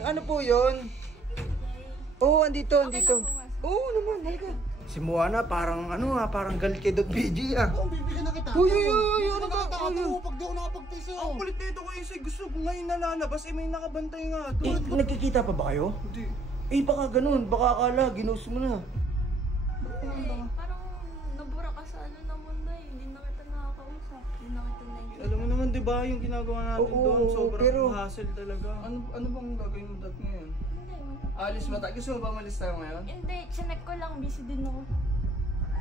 Ano po yun? Oo, andito. Oo naman, halika. Si Moana parang parang galit kay Dot PG ah. Oo, bibigyan na kita. Uy, ano ka? Pag di ako nakapag-taste sa'yo. Ang kulit nito ko Isay. Gusto ko ngayon nalalabas. May nakabantay nga doon. Nagkikita pa ba kayo? Hindi. Baka ganun. Baka akala, ginost mo na. Parang nabura ka sa na mundo eh. Hindi na kita nakakausap. Hindi na kita nakikita. Alam mo naman, di ba, yung ginagawa natin Oo, doon, sobrang pero hassle talaga. Ano bang gagawin mo dat ngayon? Hindi, wala. Alis ba tayo? Gusto mo ba malis tayo ngayon? Hindi, chinek ko lang. Busy din ako.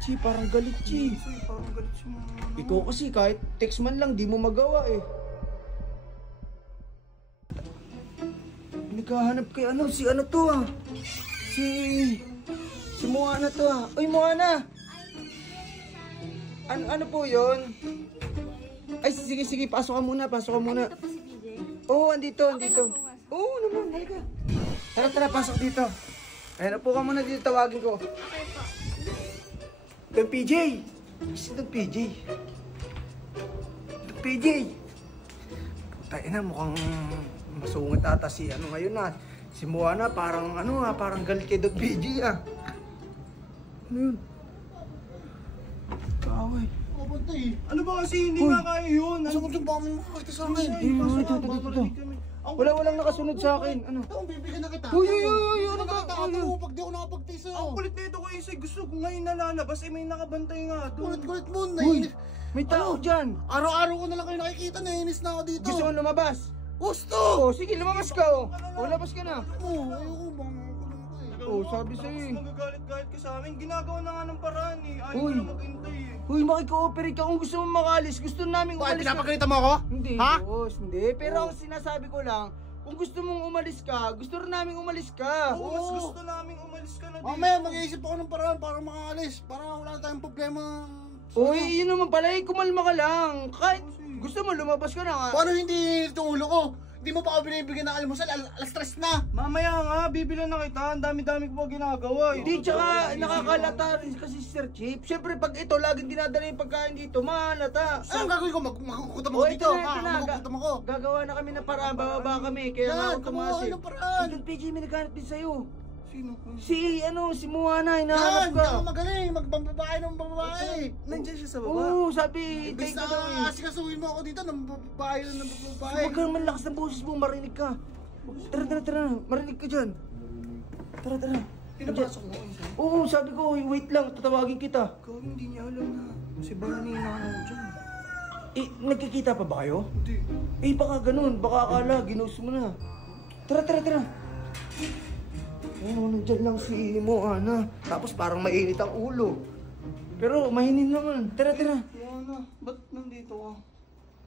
Chi, parang galit, Chi. Isay, parang galit si mga Ikaw kasi kahit text man lang, di mo magawa eh. Naghahanap kay si to ah. Si Moana to ah. Uy, Moana! Ano po yun? Ay, sige, pasok ka muna. Andito pa si PJ? Oo, andito. lang pumasok. Oo naman, halika. Tara, pasok dito. Ayun, upo ka muna dito, tawagin ko. Okay po. Don PJ! Si Don PJ. Don PJ! Tayo na, mukhang masungit ata si ngayon na. Si Moana parang parang galit kay Don PJ ah. Ano yun? Kaaway. Kapantay. Ano ba kasi hindi nga kaya yun? Saan ko ito ba kami makakita sa akin? Dito. Walang nakasunod sa akin. Ano? Oo, bibigyan na kita. Uy, ano ka? Pag di ako nakapag-taste sa'yo. Ang kulit nito ko Isay. Gusto ko ngayon nalalabas. May nakabantay nga doon. Kulit mo. Uy, may tao dyan. Araw-araw ko na lang kayo nakikita. Nainis na ako dito. Gusto mo lumabas? Gusto! Oo, sige, lumabas ka oh. O, labas ka na. Ayoko bang Oo, sabi sa'yo eh. Nagagalit-galit ka sa amin. Ginagawa na nga ng paraan eh. Ayaw Uy. ko na maghintay eh. Uy, makikooperate ka kung gusto mo makalis. Gusto namin Bakit umalis pinapagalitan mo ako? Hindi, Ha? boss, hindi. Pero ang sinasabi ko lang, kung gusto mong umalis ka, gusto rin namin umalis ka. Oo, mas gusto namin umalis ka na dito. Mamaya mag-iisip ako ng paraan para makaalis. Para wala tayong problema. Uy, yun naman pala eh, kumalma ka lang. Kahit gusto mo, lumabas ka na nga. Paano hindi itong ulo ko? Hindi mo pa ako binibigyan ng almusal, alas stress na. Mamaya nga, bibilan na kita. Ang dami-dami ko pa ginagawa eh. Hindi, tsaka nakakalata rin kasi si Sir Chief. Siyempre, pag ito, laging dinadala yung pagkain dito, mahalata. Anong gagawin ko? Magkukutam O, ako ito dito. na, ito na. Magkukutam ako. Gagawa na kami ng paraan, bababa kami. Kaya nga Yan, ako gumawa tumasin. ng paraan. Ito, PG, may naghanap din sa'yo. Sino po? Si Moana, Yan, hinahanap hindi ka. ako magaling. Magbambabae ng babae. Nandiyan siya sa baba. Oo, sabi, Imbis take na ko daw eh. asikasuhin mo ako dito ng babae lang ng babae. Huwag ka naman lakas ng boses mo, marinig ka. Tara, marinig ka dyan. Tara. Pinapasok mo Isay. Oo, sabi ko, wait lang, tatawagin kita. Ikaw hindi niya alam na si Barney na dyan. Nagkikita pa ba kayo? Hindi. Baka ganun, baka akala, ginost mo na. Tara. Nandiyan lang si Moana. Tapos parang mainit ang ulo. Pero mahinin naman. Tara. Yana, ba't nandito ka?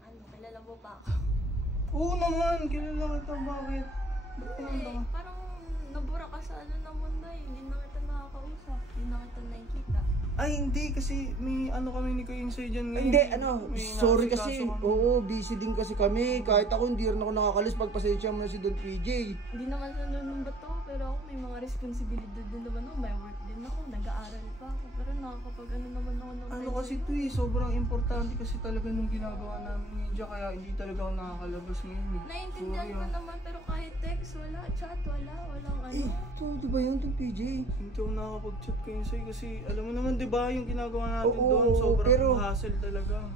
Ano, kilala mo pa ako? Oo naman, kilala kita. Bakit? Ba't pumunta ka? Parang nabura ka sa na mundo eh. Hindi na kita nakakausap. Hindi na kita nakikita. Ay, hindi. Kasi may kami ni Kuya Insay dyan ngayon. Hindi, May sorry nasikaso kasi. kami. Oo, busy din kasi kami. Kahit ako, hindi rin ako nakakalis. Pagpasensya mo na si Don PJ. Hindi naman sa nunong bato, pero ako may mga responsibilidad din naman ako. May work din ako. Nag-aaral pa ako. Pero nakakapag naman ako ng Ano kasi ito eh, sobrang importante kasi talaga nung ginagawa namin ngayon dyan. Kaya hindi talaga ako nakakalabas ngayon eh. Naiintindihan ko naman, pero kahit text, wala. Chat, walang ano. Ito, di ba yun, Don PJ? Hindi ako nakakapag-chat kay Insay kasi alam mo naman di ba yung ginagawa natin Oo, doon, sobrang pero hassle talaga.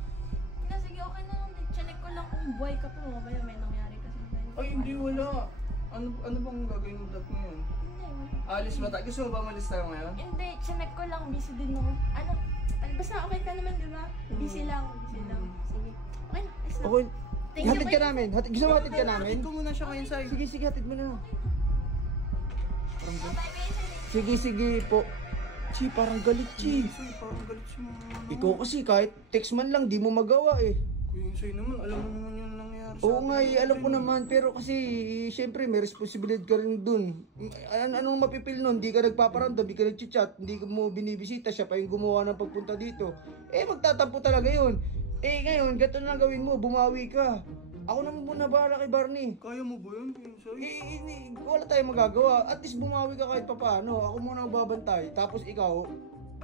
Sige, okay na lang. Chinek ko lang kung buhay ka pa. Mamaya may nangyari kasi. Ay, hindi wala. Ano bang gagawin mo dat ngayon? Hindi, wala. Alis ba tayo? Gusto mo ba malis tayo ngayon? Hindi, chinek ko lang. Busy din ako. Basta okay ka naman, di ba? Busy lang. Sige. Okay na. Ayos na. Okay. Thank you, Hatid ka namin. Gusto mo hatid ka namin? Hatid ko muna siya kay Insay. Sige, hatid mo na. Bye-bye. Sige po. Chi, parang galit, Chi. Insay, parang galit si mga Ikaw kasi kahit text man lang, di mo magawa eh. Kuya Insay naman, alam mo naman yung nangyayari sa Oo atin. nga, alam ko naman. Pero kasi, syempre, may responsibilidad ka rin dun. Anong mapipil nun? Hindi ka nagpaparamdam, hindi ka nag-chat, hindi mo binibisita, siya pa yung gumawa ng pagpunta dito. Magtatampo talaga yun. Ngayon, gato na lang gawin mo, bumawi ka. Ako naman muna bahala kay Barney. Kaya mo ba yun, Kuya Insay? Wala tayong magagawa. At least bumawi ka kahit papaano. Ako muna ang babantay. Tapos ikaw,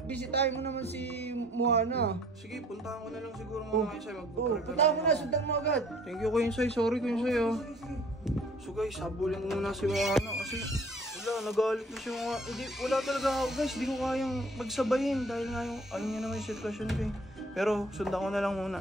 bisitahin mo naman si Moana. Sige, puntahan ko na lang siguro Oh. mga Insay. Oh, punta mo na, sundan mo agad. Thank you Kuya Insay, sorry Kuya Insay ah. Sige, sige. So guys, habulin ko muna si Moana kasi wala, nagalit na si Moana. Hindi, wala talaga ako guys, di ko kayang magsabayin dahil nga yung, alam niya naman yung sitwasyon ko eh. Pero sundan ko na lang muna.